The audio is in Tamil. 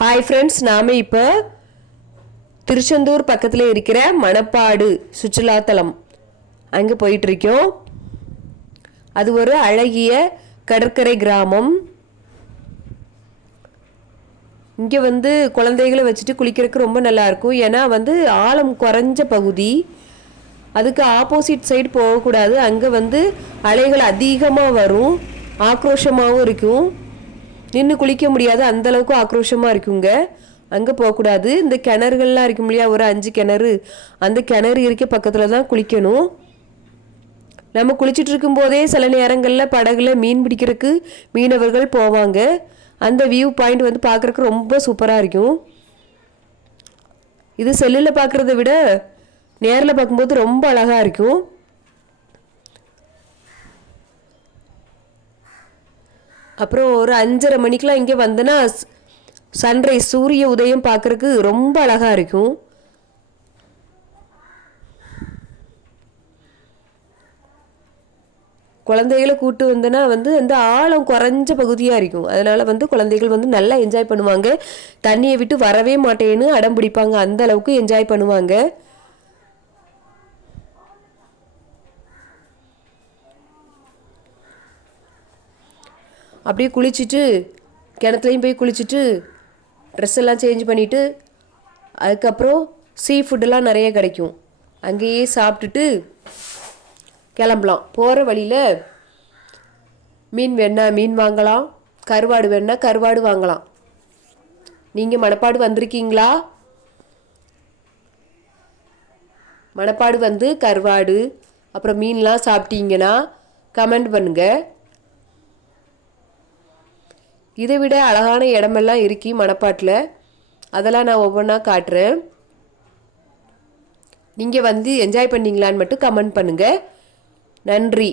ஹாய் ஃப்ரெண்ட்ஸ், நாம் இப்போ திருச்செந்தூர் பக்கத்தில் இருக்கிற மணப்பாடு சுற்றுலாத்தலம் அங்கே போயிட்டுருக்கோம். அது ஒரு அழகிய கடற்கரை கிராமம். இங்கே குழந்தைகளை வச்சுட்டு குளிக்கிறதுக்கு ரொம்ப நல்லாயிருக்கும். ஏன்னா ஆழம் குறைஞ்ச பகுதி, அதுக்கு ஆப்போசிட் சைடு போகக்கூடாது. அங்கே அலைகள் அதிகமாக வரும், ஆக்ரோஷமாகவும் இருக்கும். நின்று குளிக்க முடியாது, அந்தளவுக்கு ஆக்ரோஷமாக இருக்குங்க. அங்கே போகக்கூடாது. இந்த கிணறுகள்லாம் இருக்கும் இல்லையா, ஒரு 5 கிணறு, அந்த கிணறு இருக்க பக்கத்தில் தான் குளிக்கணும். நம்ம குளிச்சுட்டு இருக்கும்போதே சில நேரங்களில் படகுல மீன் பிடிக்கிறதுக்கு மீனவர்கள் போவாங்க. அந்த வியூ பாயிண்ட் பார்க்குறக்கு ரொம்ப சூப்பராக இருக்கும். இது செல்லில் பார்க்குறத விட நேரில் பார்க்கும்போது ரொம்ப அழகாக இருக்கும். அப்புறம் ஒரு 5:30 மணிக்கெலாம் இங்கே வந்தேன்னா சன்ரைஸ், சூரிய உதயம் பார்க்குறக்கு ரொம்ப அழகாக இருக்கும். குழந்தைகளை கூப்பிட்டு வந்தேன்னா அந்த ஆழம் குறைஞ்ச பகுதியாக இருக்கும். அதனால் குழந்தைகள் நல்லா என்ஜாய் பண்ணுவாங்க. தண்ணியை விட்டு வரவே மாட்டேன்னு அடம் பிடிப்பாங்க, அந்த அளவுக்கு என்ஜாய் பண்ணுவாங்க. அப்படியே குளிச்சுட்டு கிணத்துலையும் போய் குளிச்சுட்டு ட்ரெஸ் எல்லாம் சேஞ்ச் பண்ணிவிட்டு அதுக்கப்புறம் சீ ஃபுட்டெல்லாம் நிறைய கிடைக்கும். அங்கேயே சாப்பிட்டுட்டு கிளம்பலாம். போகிற வழியில் மீன் வேணா மீன் வாங்கலாம், கருவாடு வேணா கருவாடு வாங்கலாம். நீங்கள் மணப்பாடு வந்திருக்கீங்களா? மணப்பாடு கருவாடு அப்புறம் மீன்லாம் சாப்பிட்டீங்கன்னா கமெண்ட் பண்ணுங்கள். இதை விட அழகான இடமெல்லாம் இருக்கு மணப்பாட்டில், அதெல்லாம் நான் ஒவ்வொன்றா காட்டுறேன். நீங்கள் என்ஜாய் பண்ணீங்களான்னு மட்டும் கமெண்ட் பண்ணுங்கள். நன்றி.